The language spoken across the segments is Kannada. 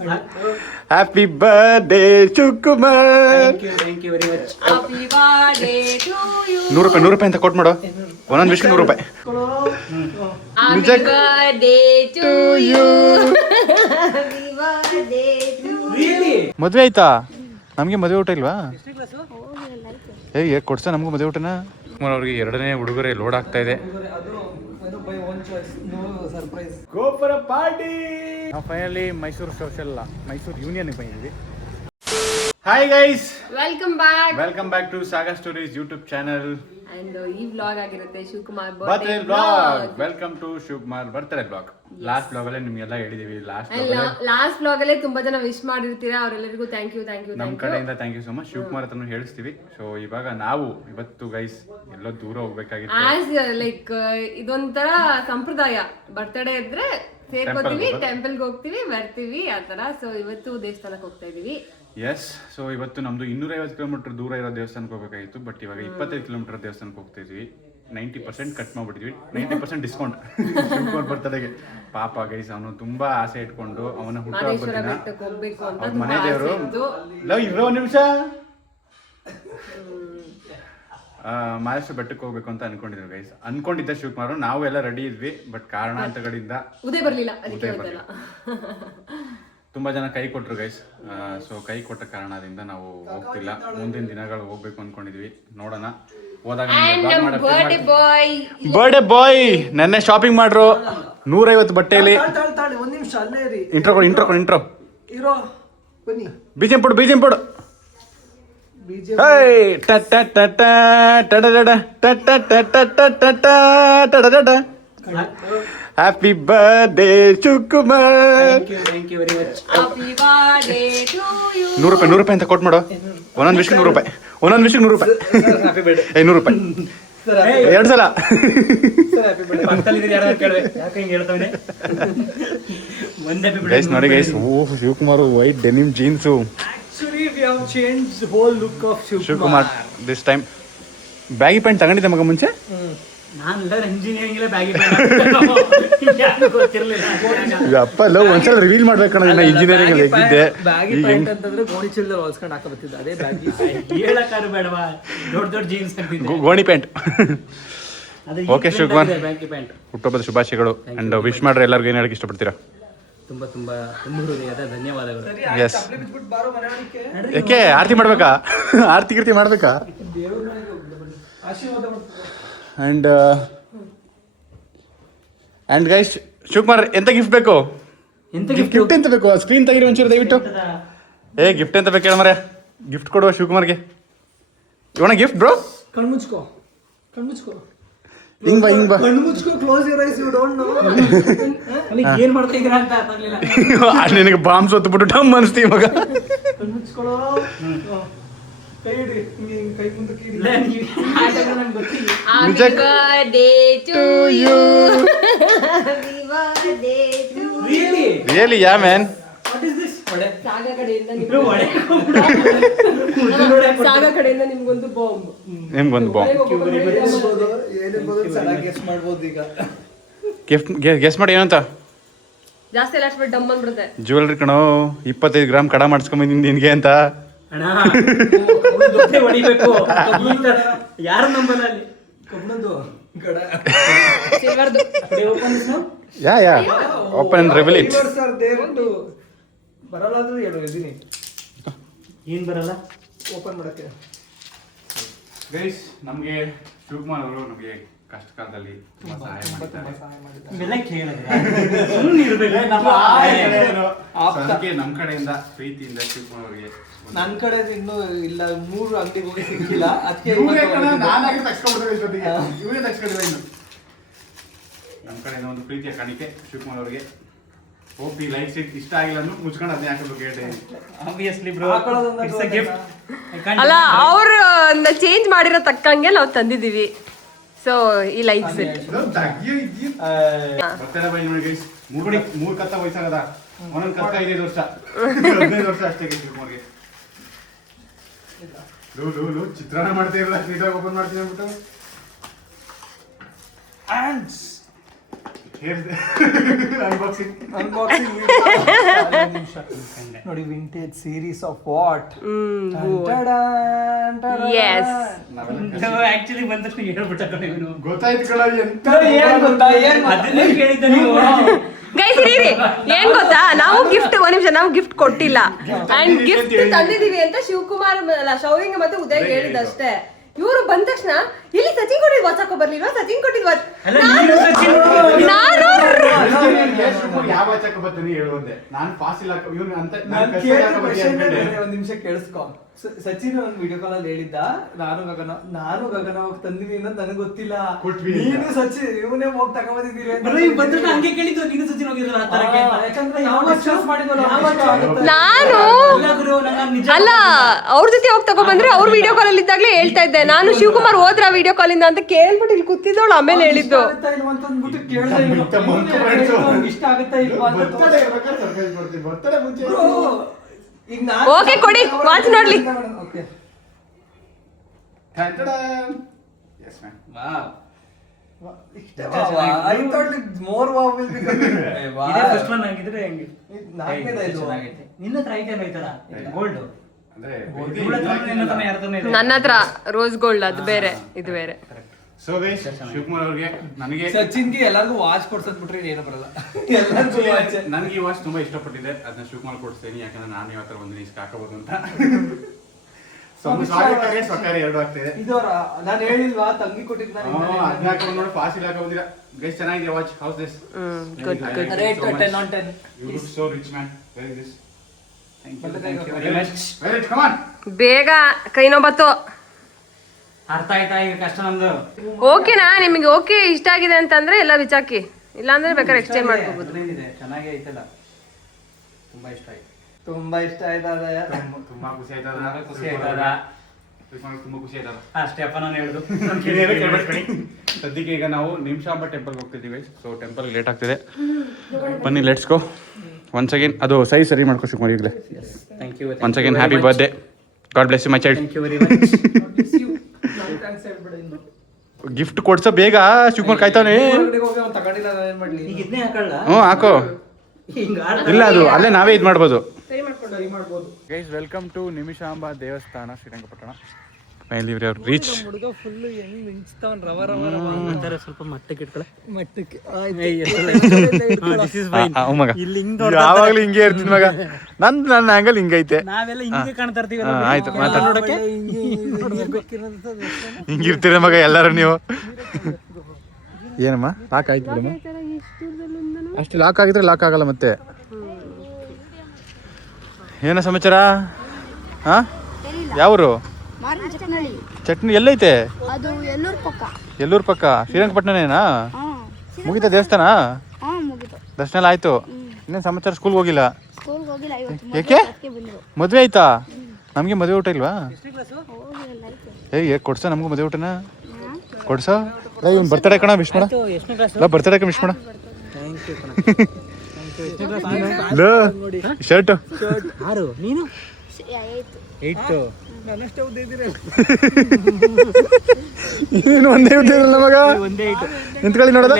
Happy birthday Shivakumar. Thank you very much. Happy birthday to you. ₹100 ಅಂತ ಕೊಟ್ಟು ಮಾಡು. ಒಂದೊಂದು ವಿಷಯ ₹100. Happy birthday to you. Happy birthday to you. ಮದುವೆ ಆಯ್ತಾ? ನಮಗೆ ಮದುವೆ ಊಟ ಇಲ್ವಾ? ಕೊಡ್ಸ ನಮಗೂ ಮದುವೆ ಊಟನ. ಕುಮಾರ್ ಅವ್ರಿಗೆ 2ನೇ ಉಡುಗೊರೆ ಲೋಡ್ ಆಗ್ತಾ ಇದೆ. ನಾವು finally Mysuru social Mysuru union ಬಂದಿದ್ವಿ. Hi guys, welcome back to Saga Stories YouTube channel. And ಈ ವ್ಲಾಗ್ ಆಗಿರುತ್ತೆ Shivakumar birthday vlog. Welcome to Shivakumar birthday vlog. Last vlog ಅಲ್ಲೇ ನಿಮ್ಗೆಲ್ಲ ಹೇಳಿದೀವಿ. ಲಾಸ್ಟ್ ವ್ಲಾಗ್ ಅಲ್ಲೇ ತುಂಬಾ ಜನ ವಿಶ್ ಮಾಡಿರ್ತೀರಾ, ಅವರೆಲ್ಲರಿಗೂ ಥ್ಯಾಂಕ್ ಯು. ನಮ್ಮ ಕಡೆಯಿಂದ thank you so much. Shivakumar ಹತ್ರನೂ ಹೇಳಿಸ್ತೀವಿ. ಸೊ ಇವಾಗ ನಾವು ಇವತ್ತು ಗೈಸ್ ಎಲ್ಲೋ ದೂರ ಹೋಗ್ಬೇಕಾಗಿತ್ತು. ಲೈಕ್ ಇದೊಂಥರ ಸಂಪ್ರದಾಯ, ಬರ್ತ್ಡೇ ಇದ್ರೆ ಸೇರ್ಕೋತೀವಿ, ಟೆಂಪಲ್ಗೆ ಹೋಗ್ತೀವಿ, ಬರ್ತೀವಿ ಆತರ. ಸೊ ಇವತ್ತು ದೇವಸ್ಥಾನಕ್ಕೆ ಹೋಗ್ತಾ ಇದೀವಿ. ಎಸ್, ಸೊ ಇವತ್ತು ನಮ್ದು 250 ಕಿಲೋಮೀಟರ್ ದೂರ ಇರೋ ದೇವಸ್ಥಾನಕ್ಕೆ ಹೋಗಬೇಕಾಗಿತ್ತು. ಬಟ್ ಇವಾಗ 25 ಕಿಲೋಮೀಟರ್ ದೇವಸ್ಥಾನಕ್ಕೆ ಹೋಗ್ತಾ ಇದೀವಿ. 90% ಕಟ್ ಮಾಡ್ಬಿಟ್ಟಿದ್ವಿ. 90% ಡಿಸ್ಕೌಂಟ್ ಶಿವಕುಮಾರ್ ಬರ್ತಡೆಗೆ. ಪಾಪ ಗೈಸ್, ಅವನು ತುಂಬಾ ಆಸೆ ಇಟ್ಕೊಂಡು ಅವನ ಹುಟ್ಟುಹಬ್ಬದ ದಿನ ಅವ್ರ ಮನೆ ದೇವರು ಒಂದು ನಿಮಿಷ ಮಹೇಶ್ವರ ಬೆಟ್ಟಕ್ಕೆ ಹೋಗ್ಬೇಕು ಅಂತ ಅನ್ಕೊಂಡಿದ್ರು ಗೈಸ್. ಅನ್ಕೊಂಡಿದ್ದ ಶಿವಕುಮಾರ್, ನಾವು ಎಲ್ಲ ರೆಡಿ ಇದ್ವಿ. ಬಟ್ ಕಾರಣಾಂತರಗಳಿಂದ ಉದಯ ಬರ್ಲಿಲ್ಲ. ತುಂಬಾ ಜನ ಕೈ ಕೊಟ್ರು ಗೈಸ್. ಸೊ ಕೈ ಕೊಟ್ಟ ಕಾರಣದಿಂದ ನಾವು ಹೋಗ್ತಿಲ್ಲ. ಮುಂದಿನ ದಿನಗಳು ಹೋಗ್ಬೇಕು ಅನ್ಕೊಂಡಿದ್ವಿ. ನೋಡೋಣ, ಹೋದಾಗ ಬರ್ಡೇ ಬಾಯ್ ನೆನ್ನೆ ಶಾಪಿಂಗ್ ಮಾಡ್ರು 150 ಬಟ್ಟೆಯಲ್ಲಿ. ಇಂಟ್ರೋ ಬೀಜಂ ಪಡು happy birthday Shivakumar. Thank you very much. Happy birthday to you. ₹100 ಅಂತ ಕೊಟ್ಟು ಮಾಡು. ಒಂದೊಂದು ವಿಷಯ ₹100. ಒಂದೊಂದು ವಿಷಯ ₹100. ₹100. 2 ಸಲ. ಗೈಸ್ ನೋಡಿ guys, Shivakumar white denim jeans. Shivakumar this time baggy pant ತಗೊಂಡಿದ್ದೆ ಮಗ ಮುಂಚೆ. ಅಪ್ಪ ಎಲ್ಲ ಒಂದ್ಸಲ ರಿವೀಲ್ ಮಾಡ್ಬೇಕಣ್ಣ. ಇಂಜಿನಿಯರಿಂಗ್ ಅಲ್ಲಿ ಇದ್ದಿದ್ದೆ. ಗೋಣಿ ಪ್ಯಾಂಟ್. ಓಕೆ ಶಿವಕುಮಾರ್, ಹುಟ್ಟುಹಬ್ಬದ ಶುಭಾಶಯಗಳು. ಅಂಡ್ ವಿಶ್ ಮಾಡ್ರೆ ಎಲ್ಲರಿಗೂ ಏನ್ ಹೇಳಕ್ ಇಷ್ಟಪಡ್ತೀರಾ? ತುಂಬಾ ತುಂಬಾ ತುಂಬ ಹೃದಯದ ಧನ್ಯವಾದಗಳು. ಎಸ್. ಯಾಕೆ ಆರತಿ ಮಾಡ್ಬೇಕಾ? ಆರತಿ ಗಿರ್ತಿ ಮಾಡ್ಬೇಕಾ? ಅಂಡ್ ಗೈಸ್, ಶಿವಕುಮಾರ್ ಎಂತ ಗಿಫ್ಟ್ ಬೇಕು? ಗಿಫ್ಟ್ ಎಂತ ಬೇಕು? ಸ್ಕ್ರೀನ್ ತೆಗೀರಿ ಒಂಚೂರು ದಯವಿಟ್ಟು. ಗಿಫ್ಟ್ ಎಂತ ಬೇಕು ಹೇಳ ಮರೆ? ಗಿಫ್ಟ್ ಕೊಡುವ ಶಿವಕುಮಾರ್ಗೆ. ಇವನ ಗಿಫ್ಟ್ ಬ್ರೋ. ಕಣ್ಮುಚ್ಕೋ ಹಿಂಗ್ ಬಾ close your eyes, you don't know ಏನ್ ಮಾಡ್ತಾ ಇದ್ದೀರಾ ಅಂತ ಅರ್ಥಾಗ್ಲಿಲ್ಲ. ನಿನಗೆ ಬಾಂಬ್ ಸೊತ್ತು ಟಮ್ ಅನಿಸ್ತಿ ಮಗ. ಕಣ್ಮುಚ್ಕೊಳ್ಳೋ, ಕೈ ಇಡಿ, ಕೈ ಮುಂದಕ್ಕೆ ಇಡಿ. Happy birthday to you. Happy birthday to you. Really ya man. What is this? Saga ಕಡೆಯಿಂದ ನಿಮ್ಗೊಂದು ಬಾಂಬ್. ನಿಮ್ಗೊಂದು ಬಾಂಬ್ ಗಿಫ್ಟ್. ಗೆಸ್ ಮಾಡಿ ಏನಂತ? ಜಾಸ್ತಿ ಎಲ್ಲ ಅಷ್ಟು ಡಮ್ ಅಂದ್ಬಿಡುತ್ತೆ. ಜ್ಯುವೆಲ್ರಿ ಕಣೋ, 25 ಗ್ರಾಮ್ ಕಡ ಮಾಡಿಸ್ಕೊಂಬಂದಿನಿ ನಿನ್ಗೆ ಅಂತ. ಹೊಡಿಬೇಕು. ಯಾರು ನಂಬಲ್ಲ ಅಲ್ಲಿ. ಕಬ್ಬಣದ್ದು ಗಡ. ಸಿಲ್ವರ್ದು. ಯಾ ಓಪನ್ ಅಂಡ್ ರಿವೀಲ್ ಇಟ್. ಬರಲ್ಲ ಅಂದ್ರೆ ಹೇಳು, ಇದೀನಿ. ಏನ್ ಬರಲ್ಲ? ಓಪನ್ ಮಾಡಕ್ಕೆ. ಗೈಸ್, ನಮಗೆ ಶಿವಕುಮಾರ್ ಅವರು ನಮಗೆ ಕಷ್ಟ ಕಾಲದಲ್ಲಿ ತುಂಬಾ ಸಹಾಯ ಮಾಡಿದ್ದಾರೆ. ಅದಕ್ಕೆ ನಮ್ಮ ಕಡೆಯಿಂದ ಪ್ರೀತಿಯಿಂದ ಶಿವಕುಮಾರ್ ಅವರಿಗೆ. ನನ್ನ ಕಡೆ ಇನ್ನೂ ಇಲ್ಲ, 3 ಅಂಗಡಿಗೆ ಹೋಗಿ ಸಿಕ್ಕಿಲ್ಲ. ಅದಕ್ಕೆ ನಮ್ಮ ಕಡೆಯಿಂದ ಒಂದು ಪ್ರೀತಿಯ ಕಾಣಿಕೆ ಶಿವಕುಮಾರ್ ಅವರಿಗೆ. ಹೋಗಿ ಲೈಕ್ ಸೀಟ್ ಇಷ್ಟ ಆಗಿಲ್ಲ ಅಂದ್ರೆ ಮುಚ್ಕೊಂಡು ಅದನ್ನೇ ಹಾಕಬೇಕು ಹೇಳಿ. Obviously bro, it's a gift. ಅಲ್ಲ, ಅವ್ರು ಚೇಂಜ್ ಮಾಡಿರೋ ತಕ್ಕಂಗೆ ನಾವು ತಂದಿದೀವಿ. ಸೊ ಈ ಲೈಕ್ಸ್ ಮೂರ್ ಕತ್ತ ವಯಸ್ಸಾಗದ. ಒಂದೊಂದು ಕತ್ತ 5 ವರ್ಷ 15 ವರ್ಷ ಅಷ್ಟೇ ಶಿವಕುಮಾರ್ಗೆ. ಚಿತ್ರಾನ್ನ ಮಾಡ್ತಾ ಇರಲ್ಲ, ನೀಟಾಗಿ ಓಪನ್ ಮಾಡ್ತೀನಿ ಅಂದ್ಬಿಟ್ಟು. ಅನ್ಬಾಕ್ಸಿಂಗ್ ನೋಡಿ vintage series of what Yes. Actually ಬಂದ ತಕ್ಷಣ ಹೇಳ್ಬಿಟ್ಟ ನೀವು ಗೊತ್ತಾಯ್ತು ಕಣ ಎಂತ ಏನ್ ಗೊತ್ತಾ ಏನ್ ಅದನ್ನೇ ಕೇಳಿದ್ದೆ ನೀವು ಗೈಸ್ ಇರಿ ಏನ್ ಗೊತ್ತಾ ನಾವು ಗಿಫ್ಟ್ ಒಂದ್ ನಿಮಿಷ ನಾವು ಗಿಫ್ಟ್ ಕೊಟ್ಟಿಲ್ಲ ಅಂಡ್ ಗಿಫ್ಟ್ ತಂದಿದೀವಿ ಅಂತ ಶಿವಕುಮಾರ್ ಅಲ್ಲ ಶೌರಿಂಗ್ ಮತ್ತೆ ಉದಯ್ ಹೇಳಿದಷ್ಟೇ. ಇವರು ಬಂದ ತಕ್ಷಣ ಇಲ್ಲಿ ಸಚಿನ್ ಕೊಟ್ಟಿದ್ ವಾಚ್ ಹಾಕೋ ಬರ್ಲಿಲ್ವಾ ಸಚಿನ್ ಕೊಟ್ಟಿದ್ ವಾಚ್ ನಾನು ಯಾವ ವಾಚಕ ಬರ್ತೀನಿ ಹೇಳುವಂದೆ ನಾನು ಫಾಸ್ಟ್ ಇಲ್ಲ ಇವನು ಅಂತ ಒಂದ್ ನಿಮಿಷ ಕೇಳಿಸ್ಕೊ. ಸಚಿನ್ ಒಂದ್ ವಿಡಿಯೋ ಕಾಲ್ ಅಲ್ಲಿ ಹೇಳಿದ್ದ ನಾನು ಗಗನ ಹೋಗಿ ತಂದಿನಿ ಅಂತ ನನಗೆ ಗೊತ್ತಿಲ್ಲ. ನೀನು ಸಚಿನ್ ಇವನೇ ಹೋಗಿ ತಗೊಂಡಿದ್ದೀರಿ ಹಂಗೆ ಕೇಳಿದ್ದು. ನೀನು ಸಚಿನ್ ಹೋಗಿದ್ರು ಯಾಕಂದ್ರೆ ನಾನು ಅಲ್ಲ ಅವ್ರ ಜೊತೆ ಹೋಗಿ ತಗೊಬಂದ್ರೆ ಅವ್ರ ವಿಡಿಯೋ ಕಾಲ್ ಅಲ್ಲಿ ಇದ್ದಾಗ್ಲೇ ಹೇಳ್ತಾ ಇದ್ದೆ ನಾನು ಶಿವಕುಮಾರ್ ಹೋದ್ರ ವಿಡಿಯೋ ಕಾಲ್ ಇಂದ ಅಂತ ಕೇಳ್ಬಿಟ್ಟು ಇಲ್ಲಿ ಕೂತಿದ್ದವಳು ಆಮೇಲೆ ಹೇಳಿದ್ದು ಇಷ್ಟ ಆಗುತ್ತಾ ಇಲ್ವಾ ಓಕೆ ಕೊಡಿ ವಾಚ್ ನೋಡ್ಲಿ. ನನ್ನ ಹತ್ರ ರೋಸ್ ಗೋಲ್ಡ್ ಅದು ಬೇರೆ ಇದು ಬೇರೆ. ಸೊ ಗೈಸ್ ಶಿವಕುಮಾರ್ ಅವ್ರಿಗೆ ನನಗೆ ಸಚಿನ್ಗೆ ಎಲ್ಲರಿಗೂ ವಾಚ್ ಕೊಡ್ಸದ್ ಬಿಟ್ರೆ ಏನು ಬರಲ್ಲ. ನನಗೆ ಈ ವಾಚ್ ತುಂಬಾ ಇಷ್ಟಪಟ್ಟಿದೆ ಅದನ್ನ ಶಿವಕುಮಾರ್ ಕೊಡ್ತೀನಿ ಯಾಕಂದ್ರೆ ನಾನು ಇವತ್ತರ ಒಂದು ಇಷ್ಟ ಹಾಕಬಹುದು ಅಂತ. ಸ್ವಕಾರಿ ಎರಡು ಆಗ್ತಿದೆ. ಇದು ನಾನು ಹೇಳಿಲ್ವಾ ತಂಗಿ ಕೊಟ್ಟಿದ್ದ ನೋಡಿ ಫಾಸ್ಟ್ ಇಲ್ಲ ಬಂದಿರ ಗೈಸ್ ಚೆನ್ನಾಗಿದೆ watch how's this good good rate 10 on 10 you look so rich man where is this thank you very much where it come on ಬೇಗ ಕೈ ನೋಬತ್ತು. ಅರ್ಥ ಆಯ್ತಾ ಈಗ ಕಷ್ಟ ನಮ್ದು. ಓಕೆನಾ ನಿಮಗೆ ಓಕೆ ಇಷ್ಟ ಆಗಿದೆ ಅಂತಂದ್ರೆ ಎಲ್ಲ ಬಿಚಾಕಿ ಇಲ್ಲಾಂದ್ರೆ ಬೇಕಾದ್ರೆ ಎಕ್ಸ್ಚೇಂಜ್ ಮಾಡ್ಕೋಬಹುದು. ಚೆನ್ನಾಗಿ ಐತಲ್ಲ ತುಂಬಾ ಇಷ್ಟ ಆಯ್ತು. ತುಂಬಾ ಇಷ್ಟ ಆಯ್ತದ ತುಂಬಾ ಖುಷಿ ಆಯ್ತದ ತುಂಬಾ ಖುಷಿ ಆಯ್ತದ ಅಷ್ಟೇ ಅಪ್ಪ ನಾನು ಹೇಳುದು. ಸದ್ಯಕ್ಕೆ ಈಗ ನಾವು ನಿಮಿಷಾಂಬ ಟೆಂಪಲ್ ಹೋಗ್ತಿದ್ದೀವಿ. ಸೊ ಟೆಂಪಲ್ ಲೇಟ್ ಆಗ್ತಿದೆ ಬನ್ನಿ ಲೆಟ್ಸ್ ಗೋ. ಒನ್ಸ್ ಅಗೇನ್ ಅದು ಸೈಜ್ ಸರಿ ಮಾಡ್ಕೋ ಶಿವಕುಮಾರ್ ಈಗಲೇ. Thank you once again happy birthday God bless you my child. Thank you very much. Gift ಕೊಡ್ಸೋ ಬೇಗ ಶಿವಕುಮಾರ್ ಕಾಯ್ತಾನೆ. ಈಗ ಇದನ್ನೇ ಹಾಕೊಳ್ಳ ಹ್ಞೂ ಹಾಕೋ ಇಲ್ಲ ಅದು ಅಲ್ಲೇ ನಾವೇ ಇದು ಮಾಡ್ಬೋದು. ಸರಿ ಮಾಡ್ಬೋದು. ಗೈಸ್ ವೆಲ್ಕಮ್ ಟು ನಿಮಿಷಾಂಬ ದೇವಸ್ಥಾನ Srirangapatna. Finally we have reach. ಹುಡುಗ ಫುಲ್ ಹೆಂಗ್ ಮಿಂಚ್ತಾವನ್ ರವ ರವ ರವ ಅಂತಾರೆ. ಸ್ವಲ್ಪ ಮಟ್ಟಕ್ಕೆ ಇಟ್ಕೊಳ್ಳೆ ಮಟ್ಟಕ್ಕೆ ದಿಸ್ ಇಸ್ ಫೈನ್. ಮಗ ಯಾವಾಗಲೂ ಹಿಂಗೆ ಇರ್ತೀನಿ ಮಗ. ನನ್ನ ಆಂಗಲ್ ಹಿಂಗೈತೆ. ನಾವೆಲ್ಲ ಹಿಂಗೆ ಕಾಣ್ತಾ ಇರ್ತೀವಿ. ಆಯ್ತು ಮಾತಾಡೋಕೆ ಹಿಂಗಿರ್ತೀರ ಮಗ ಎಲ್ಲರೂ ನೀವು. ಏನಮ್ಮ ಲಾಕ್ ಆಯ್ತು ಬಿಡಮ್ಮ. ಅಷ್ಟು ಲಾಕ್ ಆಗಿದ್ರೆ ಲಾಕ್ ಆಗಲ್ಲ ಮತ್ತೆ. ಏನ ಸಮಾಚಾರ? ಹಾ ಯಾವರು? ಚಟ್ನಿ ಎಲ್ಲೈತೆ? ಎಲ್ಲೂರ್ ಪಕ್ಕ ಶ್ರೀರಂಗಪಟ್ಟಣನೇನಾ? ಮುಗಿತಾ ದೇವಸ್ಥಾನ? ದರ್ಶನ ಎಲ್ಲ ಆಯ್ತು. ಇನ್ನೇನು ಸಮಾಚಾರ? ಸ್ಕೂಲ್ಗೆ ಹೋಗಿಲ್ಲ? ಯಾಕೆ ಮದುವೆ ಆಯ್ತಾ? ನಮಗೆ ಮದುವೆ ಊಟ ಇಲ್ವಾ? ಕೊಡ್ಸ ನಮಗೂ ಮದುವೆ ಊಟನ ಕೊಡ್ಸ. ಇವ್ನು ಬರ್ತಡೇ ಕಣ ವಿಶ್ ಮಾಡ. ಬರ್ತಡೇ ಕಣ ವಿಶ್ ಮಾಡ. ಶರ್ಟ್ ನೀನು ಒಂದೇ ಉದ್ದಿರಲ್ಲ ಮಗ. ನಿಂತ್ಕೊಳ್ಳಿ ನೋಡೋದ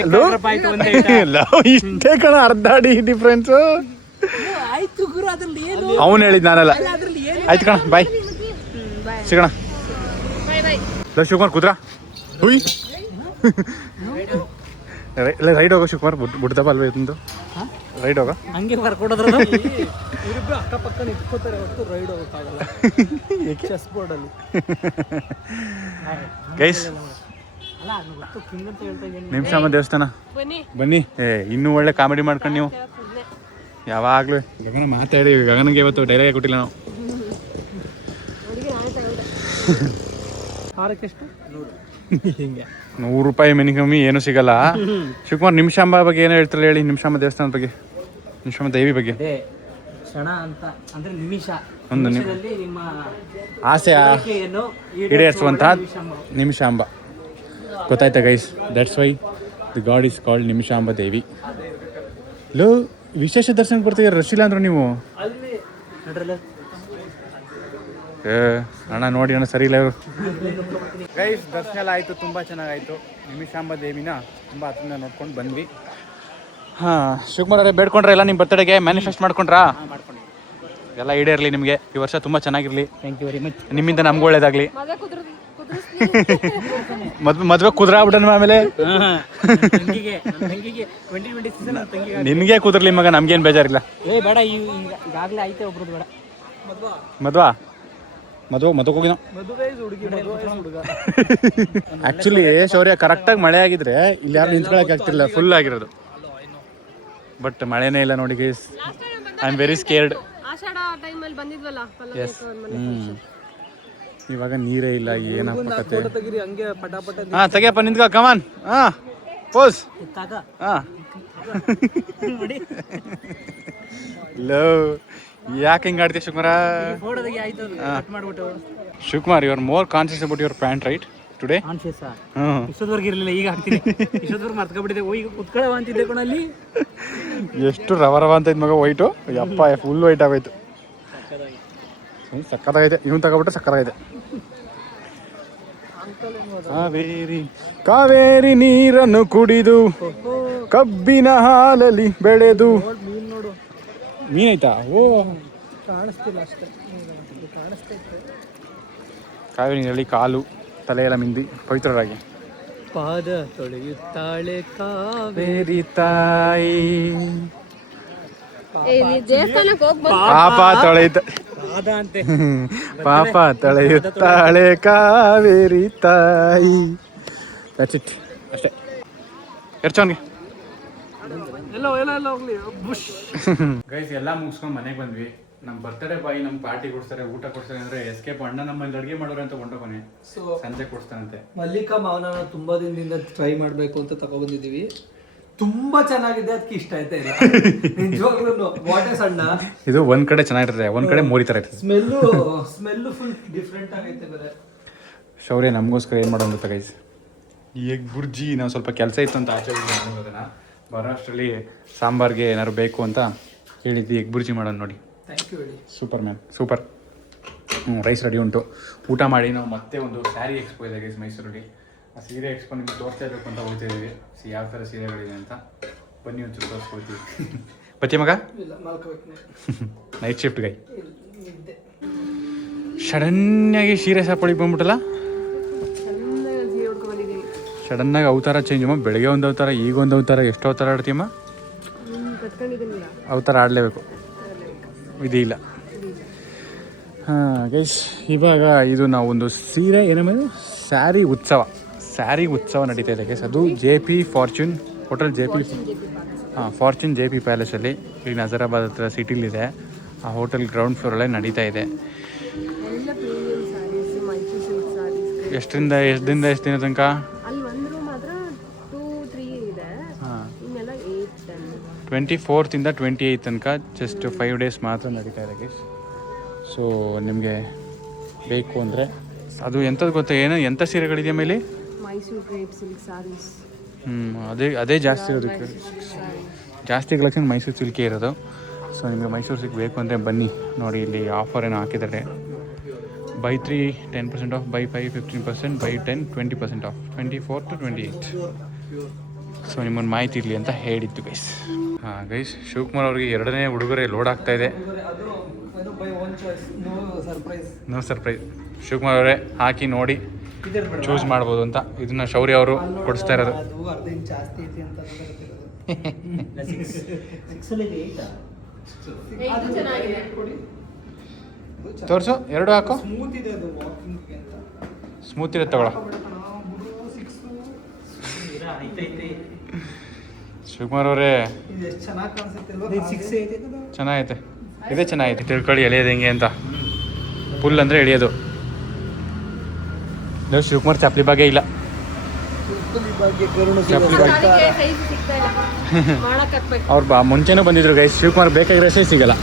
ಇಷ್ಟೇ ಕಣ ಅರ್ಧ ಅಡಿ ಡಿಫ್ರೆನ್ಸ್. ಅವನು ಹೇಳಿದ್ ನಾನಲ್ಲ. ಆಯ್ತು ಕಣ ಬಾಯ್ ಸಿಗೋಣ. ಶಿವಕುಮಾರ್ ಕೂತ್ರ ಹುಯ್ ಇಲ್ಲ ರೈಡ್ ಹೋಗೋ ಶಿವಕುಮಾರ್ ಬಿಡ್ತಪ್ಪ ಅಲ್ವೇ ಇತ್ತು ರೈಡ್ ಹೋಗ ಹಂಗೆ ಬರ್ಕೊಡೋದ್ರ ಅಕ್ಕಪಕ್ಕ ನಿಂತ್ಕೋತಾರೆ ಹೊರತು ರೈಡ್ ಹೋಗೋಕ್ಕಾಗಲ್ಲ ಚೆಸ್ ಬೋರ್ಡಲ್ಲಿ. ಗೈಸ್ ನಿಮಿಷಾಂಬ ದೇವಸ್ಥಾನ ಬನ್ನಿ. ಇನ್ನೂ ಒಳ್ಳೆ ಕಾಮಿಡಿ ಮಾಡ್ಕೊಂಡು ನೀವು ಯಾವಾಗಲೂ ಗಗನ ಮಾತಾಡಿ. ಗಗನಿಗೆ ಇವತ್ತು ಡೈಲಾಗ್ ಕೊಟ್ಟಿಲ್ಲ ನಾವು. ಹಾರಕ್ಕೆಷ್ಟು? ಹಿಂಗೆ 100 ರೂಪಾಯಿ ಮಿನಿ ಕಮ್ಮಿ ಏನೂ ಸಿಗಲ್ಲ. ಶಿವಕುಮಾರ್ ನಿಮಿಷಾಂಬ ಬಗ್ಗೆ ಏನೋ ಹೇಳ್ತಾರೆ ಹೇಳಿ. ನಿಮಿಷಾಂಬ ದೇವಸ್ಥಾನದ ಬಗ್ಗೆ, ನಿಮಿಷಾಂಬ ದೇವಿ ಬಗ್ಗೆ. ಕ್ಷಣ ಅಂತ ಅಂದ್ರೆ ನಿಮಿಷ. ಒಂದು ನಿಮ್ಮ ಆಸೆ ಈಡೇರಿಸುವಂತ ನಿಮಿಷಾಂಬ. ಗೊತ್ತಾಯ್ತಾ guys? That's why the god is called Nimishamba Devi. Low ವಿಶೇಷ ದರ್ಶನಕ್ಕೆ ಬರ್ತೀವಿ ರಶ್ ಇಲ್ಲ ಅಂದ್ರೆ ನೀವು. ಅಣ್ಣ ನೋಡಿ ಅಣ್ಣ ಸರಿ ಇಲ್ಲ ಇವರು. ಗೈಸ್ ದರ್ಶನ ಎಲ್ಲ ಆಯಿತು, ತುಂಬ ಚೆನ್ನಾಗಾಯಿತು. ನಿಮಿಷಾಂಬ ದೇವಿನ ತುಂಬ ಹತ್ತಿರ ನೋಡ್ಕೊಂಡು ಬಂದ್ವಿ. ಹಾಂ ಶಿವಕುಮಾರ್ ಅವರೇ ಬೇಡ್ಕೊಂಡ್ರೆ ಎಲ್ಲ ನಿಮ್ಮ ಬರ್ತಡೆಗೆ ಮ್ಯಾನಿಫೆಸ್ಟ್ ಮಾಡ್ಕೊಂಡ್ರಾ? ಎಲ್ಲ ಈಡೇರಲಿ ನಿಮಗೆ, ಈ ವರ್ಷ ತುಂಬ ಚೆನ್ನಾಗಿರಲಿ. Thank you very much. ನಿಮ್ಮಿಂದ ನಮ್ಗೆ ಒಳ್ಳೇದಾಗಲಿ. ಮದುವೆ ಕುದುರಾಗ್ಬಿಡೋಣ ಆಮೇಲೆ. ನಿನಗೆ ಕುದುರ್ಲಿ ಮಗ, ನಮ್ಗೇನು ಬೇಜಾರಿಲ್ಲ. ಬೇಡ, ಈಗಾಗಲೇ ಐತೆ ಒಬ್ರದ್ದು ಬೇಡ. ಮದುವೆ ಹೋಗಿ ನಾವು ಆ್ಯಕ್ಚುಲಿ ಶೌರ್ಯ ಕರೆಕ್ಟಾಗಿ ಮಳೆ ಆಗಿದ್ರೆ ಇಲ್ಲಿ ಯಾರು ನಿಂತ್ಕೊಳಕ್ಕೆ ಆಗ್ತಿಲ್ಲ, ಫುಲ್ ಆಗಿರೋದು. ಬಟ್ ಮಳೆನೇ ಇಲ್ಲ ನೋಡಿ guys, I am very scared. Yes, ಇವಾಗ ನೀರೇ ಇಲ್ಲ, ಏನಪ್ಪ ಕತೆ. ಹಾಂ ತೆಗಿಯಪ್ಪ, ನಿಂತ್ಕೋ, ಕಮಾನ್. ಹಾಂ ಪೋಸ್. ಹಾಂ ಲೋ, ಯಾಕೆ ಹಿಂಗೆ ಆಡ್ತೀಯ ಶಿವಕುಮಾರ? Shivakumar, you are more conscious about your pant right today? ಇಷ್ಟೊತ್ತವರೆಗೆ ಇರಲಿಲ್ಲ, ಈಗ ಹಾಕ್ತೀನಿ. ಇಷ್ಟೊತ್ತವರೆಗೆ ಮರ್ತ್ಕೊಬಿಟ್ಟಿದೆ. ಈಗ ಕುತ್ಕೊಳ್ಳೋ ಅಂತಿದ್ದೆ ಕೊನಲ್ಲಿ. ಎಷ್ಟು ರವ ಅಂತ ಇದ್ ಮಗ, ವೈಟು. ಯಪ್ಪ, ಫುಲ್ ವೈಟ್ ಆಗೋಯ್ತು. ಸಕ್ಕತ್ತಾಗೈತೆ, ಇವನು ತಗೊಬಿಟ್ರೆ ಸಕ್ಕತ್ತಾಗೈತೆ. ಕಾವೇರಿ ನೀರನ್ನು ಕುಡಿದು ಕಬ್ಬಿನ ಹಾಲಲ್ಲಿ ಬೆಳೆದು. ಮೀನೈತಾ? ಓ, ಕಾಣಿಸ್ತಿಲ್ಲ ಅಷ್ಟೇ. ಕಾವೇರಿ ನೀರಲ್ಲಿ ಕಾಲು ತಲೆ ಎಲ್ಲ ಮಿಂದಿ ಪವಿತ್ರರಾಗಿ ಪಾದ ತೊಳೆಯುತ್ತಾಳೆ ಕಾವೇರಿ ತಾಯಿ. ಪಾಪ ತೊಳೆಯುತ್ತ ಪಾಪ ತೊಳೆಯುತ್ತಾಳೆ ಕಾವೇರಿ ತಾಯಿ. ದಟ್ಸ್ ಇಟ್, ಅಷ್ಟೇ. ಎರ್ಚೋನ್ಗೆ ಗೈಸ್ ಎಲ್ಲ ಮುಗಿಸ್ಕೊಂಡು ಮನೆಗೆ ಬಂದ್ವಿ. ನಮ್ಮ ಬರ್ತಡೇ ಬಾಯಿ ನಮ್ಮ ಪಾರ್ಟಿ ಕೊಡ್ತಾರೆ, ಊಟ ಕೊಡ್ತಾರೆ ಅಂದ್ರೆ ಎಸ್ಕೇಪ್. ಅಣ್ಣ ನಮ್ಮಲ್ಲಿ ಅಡುಗೆ ಮಾಡೋರು ಅಂತ ಹೊಂಟೋಗೋನೆ, ಸಂಜೆ ಕೊಡ್ತಾನಂತೆ. ಮಲ್ಲಿಕಾ ಮಾವನ ತುಂಬಾ ದಿನದಿಂದ ಟ್ರೈ ಮಾಡ್ಬೇಕು ಅಂತ ತಗೊಬಂದಿದೀವಿ. ತುಂಬಾ ಚೆನ್ನಾಗಿದೆ, ಅದಕ್ಕೆ ಇಷ್ಟ ಆಯ್ತಾ ಇಲ್ಲ ನಿಜವಾಗ್ಲೂ. ವಾಟೆ ಸಣ್ಣ ಇದು ಒಂದ್ ಕಡೆ ಚೆನ್ನಾಗಿರ್ತದೆ, ಒಂದ್ ಕಡೆ ಮೋರಿ ತರ ಇರ್ತದೆ. ಸ್ಮೆಲ್ಲು ಫುಲ್ ಡಿಫ್ರೆಂಟ್ ಆಗೈತೆ ಬೇರೆ. ಶೌರ್ಯ ನಮಗೋಸ್ಕರ ಏನು ಮಾಡೋಣ ಗೊತ್ತಾ ಗೈಸ್, ಎಗ್ ಬುರ್ಜಿ. ನಾವು ಸ್ವಲ್ಪ ಕೆಲಸ ಇತ್ತು ಅಂತ ಆಚೆ ಅದನ್ನು ಬರೋ ಅಷ್ಟರಲ್ಲಿ ಸಾಂಬಾರ್ಗೆ ಏನಾದ್ರು ಬೇಕು ಅಂತ ಹೇಳಿದ್ವಿ. ಎಗ್ ಬುರ್ಜಿ ಮಾಡೋಣ ನೋಡಿ. ಥ್ಯಾಂಕ್ ಯು ಹೇಳಿ. Super ma'am, super. Rice ready ಉಂಟು. ಊಟ ಮಾಡಿ ನಾವು ಮತ್ತೆ ಒಂದು ಸ್ಯಾರಿ ಎಕ್ಸ್ಪೋ ಇದೆ ಗೈಸ್ ಮೈಸೂರಲ್ಲಿ. ಆ ಸೀರೆ ಎಕ್ಸ್ಪೋ ನಿಮ್ಗೆ ತೋರಿಸ್ತಾ ಇರಬೇಕು ಅಂತ ಹೋಗ್ತಿದ್ದೀವಿ. ಯಾವ ಥರ ಸೀರೆಗಳಿದೆ ಅಂತ ಬನ್ನಿ ಒಂಚೂರು ತೋರಿಸ್ಕೊಳ್ತೀವಿ. ಬಚ್ಚಿ ಮಗ ನೈಟ್ ಶಿಫ್ಟ್ ಗೈ. ಸಡನ್ನಾಗಿ ಸೀರೆ ಸಾಪಡಿಗೆ ಬಂದ್ಬಿಟ್ಟಲ್ಲ, ಸಡನ್ನಾಗಿ ಅವತಾರ ಚೇಂಜ್ ಅಮ್ಮ. ಬೆಳಗ್ಗೆ ಒಂದು ಅವತಾರ, ಈಗ ಒಂದು ಅವತಾರ. ಎಷ್ಟು ಅವತಾರ ಆಡ್ತೀಯಮ್ಮ? ಅವತಾರ ಆಡಲೇಬೇಕು, ವಿಧಿ ಇಲ್ಲ. ಹಾಂ ಗೈಸ್, ಇವಾಗ ಇದು ನಾವು ಒಂದು ಸೀರೆ ಏನಮ್ಮ, ಸ್ಯಾರಿ ಉತ್ಸವ ನಡೀತಾ ಇದೆ ಗೈಸ್. ಅದು JP fortune hotel, fortune JP ಪ್ಯಾಲೇಸಲ್ಲಿ, ಈಗ ನಜರಾಬಾದ್ ಹತ್ರ ಸಿಟಿಲಿದೆ. ಆ ಹೋಟೆಲ್ ಗ್ರೌಂಡ್ ಫ್ಲೋರಲ್ಲೇ ನಡೀತಾ ಇದೆ. ಎಷ್ಟು ದಿನ ತನಕ? 24th 28th ತನಕ, ಜಸ್ಟ್ 5 days ಮಾತ್ರ ನಡೀತಾ ಇದೆ ಗೈಸ್. ಸೊ ನಿಮಗೆ ಬೇಕು ಅಂದರೆ ಅದು ಎಂಥದ್ದು ಗೊತ್ತಾ, ಎಂಥ ಸೀರೆಗಳಿದೆಯಾ ಮೇಲೆ? ಅದೇ ಜಾಸ್ತಿ ಇರೋದು, ಜಾಸ್ತಿ ಕಲೆಕ್ಷನ್ ಮೈಸೂರು ಸಿಲ್ಕೇ ಇರೋದು. ಸೊ ನಿಮಗೆ ಮೈಸೂರು ಸಿಲ್ಕ್ ಬೇಕು ಅಂದರೆ ಬನ್ನಿ ನೋಡಿ. ಇಲ್ಲಿ ಆಫರ್ ಏನೋ ಹಾಕಿದ್ದಾರೆ. Buy 3 10% off, buy 5 15%, buy 10 20% off, 24 to 28. So ನಿಮ್ಮೊಂದು ಮಾಹಿತಿ ಇರಲಿ ಅಂತ ಹೇಳಿದ್ದು ಗೈಸ್. ಹಾಂ ಗೈಸ್, ಶಿವಕುಮಾರ್ ಅವ್ರಿಗೆ 2ನೇ ಉಡುಗೊರೆ ಲೋಡ್ ಆಗ್ತಾ ಇದೆ. No surprise. ಶಿವಕುಮಾರ್ ಅವರೇ ಹಾಕಿ ನೋಡಿ ಚೂಸ್ ಮಾಡ್ಬೋದು ಅಂತ. ಇದನ್ನ ಶೌರ್ಯ ಅವರು ಕೊಡಿಸ್ತಾ ಇರೋದು. ತೋರಿಸು, 2 ಹಾಕೋ. ಸ್ಮೂತ್ ಇರುತ್ತೆ ತಗೊಳ. ಶಿವಕುಮಾರ್ ಅವರೇ ಚೆನ್ನಾಗೈತೆ, ಇದೇ ಚೆನ್ನಾಗೈತೆ. ತಿಳ್ಕೊಳ್ಳಿ ಎಳೆಯೋದು ಹೆಂಗೆ ಅಂತ. ಫುಲ್ ಅಂದರೆ ಎಳೆಯೋದು. ಶಿವಕುಮಾರ್ ಚಪ್ಪಲಿ ಬಗ್ಗೆ ಇಲ್ಲ. ಅವ್ರು ಮುಂಚೆನೂ ಬಂದಿದ್ರು ಗೈಸ್. ಶಿವಕುಮಾರ್ ಬೇಕಾಗಿರೋ ಸೈಜ್ ಸಿಗಲ್ಲ,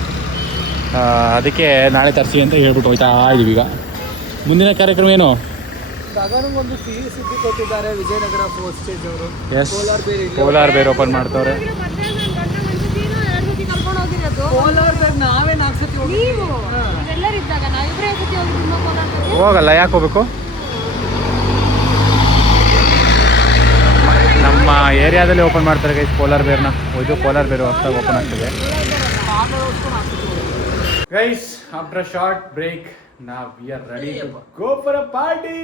ಅದಕ್ಕೆ ನಾಳೆ ತರಿಸಿ ಅಂತ ಹೇಳ್ಬಿಟ್ಟು ಹೋಯ್ತಾ ಇದೀವಿ. ಈಗ ಮುಂದಿನ ಕಾರ್ಯಕ್ರಮ ಏನು? ಒಂದು ಸಿಹಿ ಸುದ್ದಿ ಕೊಟ್ಟಿದ್ದಾರೆ ವಿಜಯನಗರ ಫೋರ್ತ್ ಸ್ಟೇಜ್ ಅವರು. ಎಸ್, ಪೋಲಾರ್ ಬೇರ್ ಓಪನ್ ಮಾಡ್ತವ್ರೆ. ನಾವೇ 4 ಸತಿ ಹೋಗಲ್ಲ, ಯಾಕೆ ಹೋಗ್ಬೇಕು? ನಮ್ಮ ನಮ್ಮ ಏರಿಯಾದಲ್ಲಿ ಓಪನ್ ಮಾಡ್ತಾರೆ ಗೈಸ್ ಪೋಲಾರ್ ಬೇರ್ನ. ಇದು ಪೋಲಾರ್ ಬೇರು ಹೊಸದಾಗಿ ಓಪನ್ ಆಗ್ತದೆ guys. After a short break ನಾವು we are ready to go for a party.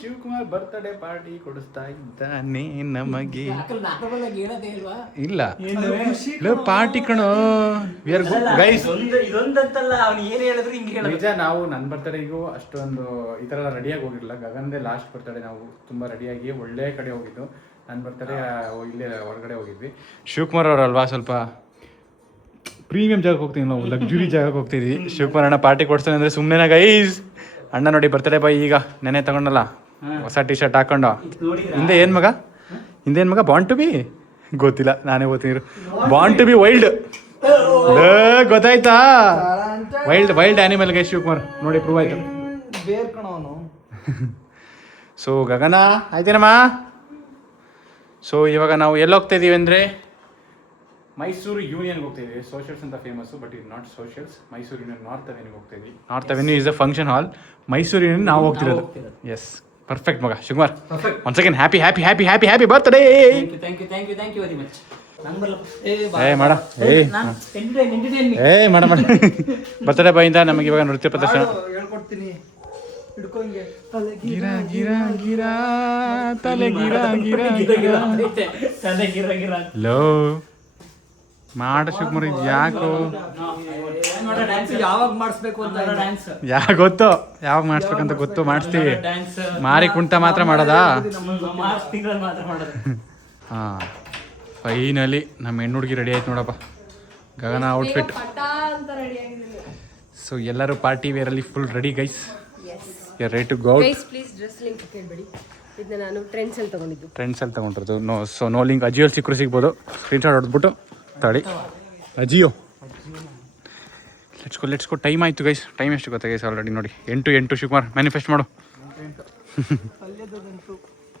Shivakumar birthday party ಕೊಡಿಸ್ತಾ ಇದ್ದಾನೆ ನಮಗೆ. ಇಲ್ಲ ಪಾರ್ಟಿ ಕಣೋ ಗೈಸ್. ಇದೊಂದಂತಲ್ಲ ಅವ್ನು ಏನ್ ಹೇಳಿದ್ರು ಹಿಂಗೆ ಹೇಳ. ನಿಜ ನಾವು ನನ್ನ ಬರ್ತಡೆಗೂ ಅಷ್ಟೊಂದು ಈ ಥರ ಎಲ್ಲ ರೆಡಿಯಾಗಿ ಹೋಗಿರಲಿಲ್ಲ. ಗಗನ್ದೇ ಲಾಸ್ಟ್ ಬರ್ತಡೇ ನಾವು ತುಂಬ ರೆಡಿಯಾಗಿ ಒಳ್ಳೆ ಕಡೆ ಹೋಗಿದ್ದು. ನನ್ನ ಬರ್ತಡೇ ಇಲ್ಲೇ ಹೊರಗಡೆ ಹೋಗಿದ್ವಿ. ಶಿವಕುಮಾರ್ ಅವರಲ್ವಾ ಸ್ವಲ್ಪ ಪ್ರೀಮಿಯಂ ಜಾಗಕ್ಕೆ ಹೋಗ್ತೀವಿ ನಾವು, ಲಕ್ಸುರಿ ಜಾಗಕ್ಕೆ ಹೋಗ್ತಿದ್ವಿ. ಶಿವಕುಮಾರ್ ಅಣ್ಣ ಪಾರ್ಟಿ ಕೊಡ್ತಾನೆ ಅಂದರೆ ಸುಮ್ಮನೆ ಗೈಸ್. ಅಣ್ಣ ನೋಡಿ ಬರ್ತಡೇ ಬಾಯ್ ಈಗ ನೆನೆ ತಗೊಂಡಲ್ಲ ಹೊಸ ಟಿ ಶರ್ಟ್ ಹಾಕೊಂಡು. ಹಿಂದೆ ಏನು ಮಗ, ಹಿಂದೆ ಏನು ಮಗ, ಬಾಂಡ್ ಟು ಬಿ ಗೊತ್ತಿಲ್ಲ, ನಾನೇ ಓದ್ತೀನಿ. ಬಾಂಡ್ ಟು ಬಿ ವೈಲ್ಡ್ ಗೊತ್ತಾಯ್ತಾ? Wild wild animal guys Shivakumar ನೋಡಿ ಪ್ರೂವ್ ಆಯ್ತು. ಸೊ ಗಗನ ಆಯ್ತೇನಮ್ಮ. ಸೊ ಇವಾಗ ನಾವು ಎಲ್ಲಿ ಹೋಗ್ತಾ ಇದೀವಿ ಅಂದರೆ ಮೈಸೂರು ಯೂನಿಯನ್ಗೆ ಹೋಗ್ತಾ ಇದೀವಿ. ಸೋಷಿಯಲ್ಸ್ ಅಂತ ಫೇಮಸ್ಸು, ಬಟ್ ಇದು not socials. Mysuru union north ಅವೆನ್ಯೂಗೆ ಹೋಗ್ತಾ ಇದೀವಿ. North avenue is a function hall. Mysuru union ನಾವು ಹೋಗ್ತಿರೋದು. ಎಸ್ ಪರ್ಫೆಕ್ಟ್ ಮಗ Shivakumar. Once again happy happy happy happy happy birthday. ಏ ಮಾಡ ಏ ಮಾಡ ಮಾಡ ಬರ್ತಡೇ ಬಾಯಿಂದ ನಮಗೆ ಇವಾಗ ನೃತ್ಯ ಪ್ರದರ್ಶನ. ಗಿರಾ ಗಿರಾ ಗಿರಾ ತಲೆ ಗಿರಾ ಗಿರಾ ಗಿರಾ ಲೋ ಮಾಡ ಶಿವಕುಮಾರ್. ಯಾಕೋ ಯಾವಾಗ ಮಾಡಿಸ್ಬೇಕು ಅಂತ ಯಾಕೆ ಗೊತ್ತು, ಯಾವಾಗ ಮಾಡಿಸ್ಬೇಕಂತ ಗೊತ್ತು, ಮಾಡಿಸ್ತೀವಿ. ಮಾರಿ ಕುಂಟ ಮಾತ್ರ ಮಾಡೋದಾ? ಹಾಂ ಫೈನಲಿ ನಮ್ಮ ಹೆಣ್ಣು ಹುಡುಗಿ ರೆಡಿ ಆಯ್ತು ನೋಡಪ್ಪ. ಗಗನ ಔಟ್ಫಿಟ್. ಸೊ ಎಲ್ಲರೂ ಪಾರ್ಟಿ ವೇರಲ್ಲಿ full ready guys. Ready to go. ಇದನ್ನ ನಾನು ಟ್ರೆಂಡ್ಸಲ್ಲಿ ತಗೊಂಡಿದ್ದು. ಟ್ರೆಂಡ್ಸಲ್ಲಿ ತಗೊಂಡಿರೋದು. ಸೊ ನೋ ಲಿಂಕ್ ಅಜಿಯೋಲ್ಲಿ ಸಿಕ್ಕರು ಸಿಗ್ಬೋದು. ಸ್ಕ್ರೀನ್ಶಾಟ್ ಹೊಡೆದ್ಬಿಟ್ಟು ತಡಿ. AJIO let's go. ಟೈಮ್ ಆಯಿತು ಗೈಸ್. ಟೈಮ್ ಎಷ್ಟು ಗೊತ್ತಾ ಗೈಸ್? ಆಲ್ರೆಡಿ ನೋಡಿ 8 ಶಿವಕುಮಾರ್ ಮ್ಯಾನಿಫೆಸ್ಟ್ ಮಾಡು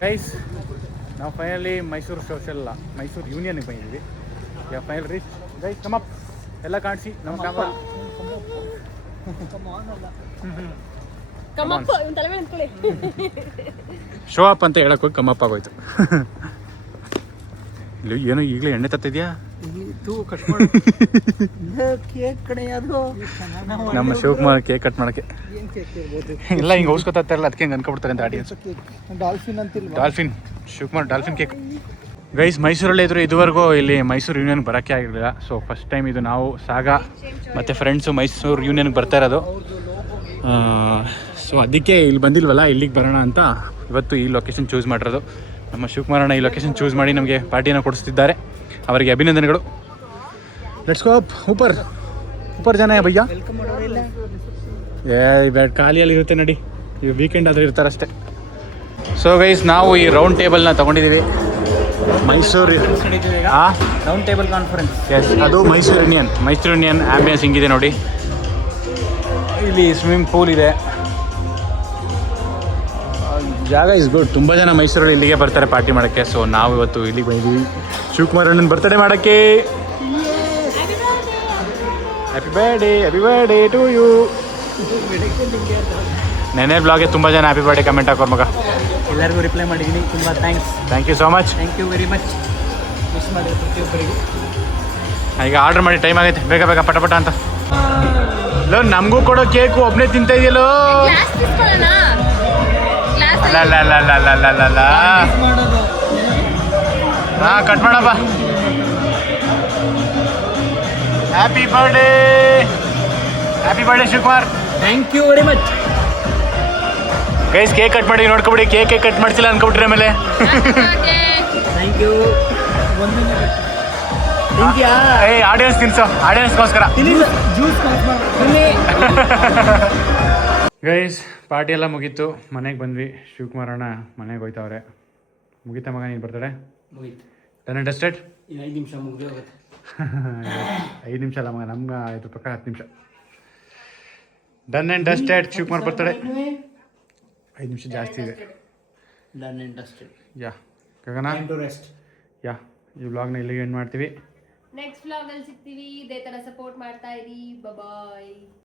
ಗೈಸ್. ನಾವು ಫೈನಲಿ ಮೈಸೂರು ಸೋಷಲ್ ಮೈಸೂರು ಯೂನಿಯನ್ಗೆ ಬಂದಿದ್ದೀವಿ. ಯಾ ಫೈನಲ್ ರೀಚ್ ಗೈಸ್. ಕಮಪ್ ಎಲ್ಲ ಕಾಣಿಸಿ ನಮ್ಮ ಕ್ಯಾಮ್ರಾ. ಶೋ ಅಪ್ ಅಂತ ಹೇಳಕ್ ಹೋಗಿ ಕಮ್ಮಪ್ಪ ಆಗೋಯ್ತು. ಇಲ್ಲಿ ಏನೋ ಈಗಲೇ ಎಣ್ಣೆ ತತ್ತಿದ್ಯಾ? ನಮ್ಮ ಶಿವಕುಮಾರ್ ಕೇಕ್ ಕಟ್ ಮಾಡಕ್ಕೆ ಇಲ್ಲ ಹಿಂಗೆ ಔಸ್ಕೊತಾ ಇರಲ್ಲ, ಅದಕ್ಕೆ ಹಿಂಗೆ ಅನ್ಕೊಬಿಡ್ತಾರೆ ಅಂತ audience. Dolphin Shivakumar dolphin cake guys. ಮೈಸೂರಲ್ಲೇ ಇದ್ರು ಇದುವರೆಗೂ ಇಲ್ಲಿ ಮೈಸೂರು ಯೂನಿಯನ್ಗೆ ಬರೋಕ್ಕೆ ಆಗಿರಲಿಲ್ಲ. ಸೊ ಫಸ್ಟ್ ಟೈಮ್ ಇದು ನಾವು ಸಾಗಾ ಮತ್ತು ಫ್ರೆಂಡ್ಸು ಮೈಸೂರು ಯೂನಿಯನ್ಗೆ ಬರ್ತಾ ಇರೋದು. ಸೊ ಅದಕ್ಕೆ ಇಲ್ಲಿ ಬಂದಿಲ್ವಲ್ಲ, ಇಲ್ಲಿಗೆ ಬರೋಣ ಅಂತ ಇವತ್ತು ಈ ಲೊಕೇಶನ್ ಚೂಸ್ ಮಾಡಿರೋದು. ನಮ್ಮ ಶಿವಕುಮಾರಣ್ಣ ಈ ಲೊಕೇಶನ್ ಚೂಸ್ ಮಾಡಿ ನಮಗೆ ಪಾರ್ಟಿಯನ್ನು ಕೊಡಿಸ್ತಿದ್ದಾರೆ. ಅವರಿಗೆ ಅಭಿನಂದನೆಗಳು. ಲೆಟ್ಸ್ ಗೋ ಊಪರ್ ಊಪರ್ ಜನ ಭಯ್ಯ. ಖಾಲಿಯಲ್ಲಿ ಇರುತ್ತೆ ನಡಿ, ಈ ವೀಕೆಂಡ್ ಆದರೆ ಇರ್ತಾರಷ್ಟೇ. ಸೊ ಗೈಸ್ ನಾವು ಈ ರೌಂಡ್ ಟೇಬಲ್ನ ತೊಗೊಂಡಿದ್ದೀವಿ. Mysuru round table conference. Yes ಅದು ಮೈಸೂರು ಯೂನಿಯನ್ ಆ್ಯಂಬಿಯನ್ಸ್ ಹಿಂಗಿದೆ ನೋಡಿ. ಇಲ್ಲಿ ಸ್ವಿಮ್ಮಿಂಗ್ ಪೂಲ್ ಇದೆ, ಜಾಗ ಇಸ್ ಗುಡ್. ತುಂಬ ಜನ ಮೈಸೂರಲ್ಲಿ ಇಲ್ಲಿಗೆ ಬರ್ತಾರೆ ಪಾರ್ಟಿ ಮಾಡೋಕ್ಕೆ. ಸೊ ನಾವು ಇವತ್ತು ಇಲ್ಲಿಗೆ ಬಂದಿದ್ದೀವಿ ಶಿವಕುಮಾರ್ ಅಣ್ಣನ ಬರ್ತಡೇ ಮಾಡೋಕ್ಕೆ. Happy birthday to you. ನೆನೆ ಬ್ಲಾಗ್ಗೆ ತುಂಬ ಜನ ಹ್ಯಾಪಿ ಬರ್ಡೇ ಕಮೆಂಟ್ ಹಾಕೋರು ಮಗ. ಎಲ್ಲರಿಗೂ ರಿಪ್ಲೈ ಮಾಡಿದ್ದೀನಿ. ತುಂಬ thank you so much. Thank you very much. Wish ಮಾಡಿ ಪ್ರತಿಯೊಬ್ಬರಿಗೆ. ಈಗ ಆರ್ಡರ್ ಮಾಡಿ ಟೈಮ್ ಆಗೈತೆ, ಬೇಗ ಪಟ ಅಂತ. ಲೋ ನಮಗೂ ಕೊಡೋ ಕೇಕು ಒಬ್ಬನೇ ತಿಂತ ಇದೆಯಲ್ಲೋ. ಹಾಂ ಕಟ್ ಮಾಡಪ್ಪ. Happy birthday Shivakumar. Thank you very much guys. Cake cut ಮಾಡಿ ನೋಡ್ಕೊಬಿಡಿ. ಕೇಕ್ ಕಟ್ ಮಾಡಿಸಿಲ್ಲ ಅನ್ಕೊಬಿಟ್ರೆ ಆಮೇಲೆ. Thank you. ಏಯ್ ಆಡಿಯನ್ಸ್ ತಿನ್ಸೋ, ಆಡಿಯನ್ಸ್ಗೋಸ್ಕರ. ಗೈಸ್ ಪಾರ್ಟಿ ಎಲ್ಲ ಮುಗೀತು, ಮನೆಗೆ ಬಂದ್ವಿ. ಶಿವಕುಮಾರ್ ಅಣ್ಣ ಮನೆಗೆ ಹೋಯ್ತವ್ರೆ. ಮುಗೀತಾ ಮಗ ನೀನು ಬರ್ತಡೆ? ಮುಗೀತು. Done and dusted. 5 ನಿಮಿಷ ಮುಗಿದು ಹೋಗುತ್ತೆ. 5 ನಿಮಿಷ ಅಲ್ಲ ಮಗ, ನಮ್ಗೆ ಇದ್ರ ಪ್ರಕಾರ 10 ನಿಮಿಷ. Done and dusted Shivakumar birthday. 5 ನಿಮಿಷ ಜಾಸ್ತಿ ಇದೆ. Done and dusted. Ya Gagana time to rest. Ya ಈ ವ್ಲಾಗ್ನ ಇಲ್ಲಿಗೆ ಎಂಡ್ ಮಾಡ್ತೀವಿ. ನೆಕ್ಸ್ಟ್ ವ್ಲಾಗಲ್ಲಿ ಸಿಗ್ತೀವಿ. ಇದೇ ಥರ ಸಪೋರ್ಟ್ ಮಾಡ್ತಾ ಇರಿ. ಬಾಯ್.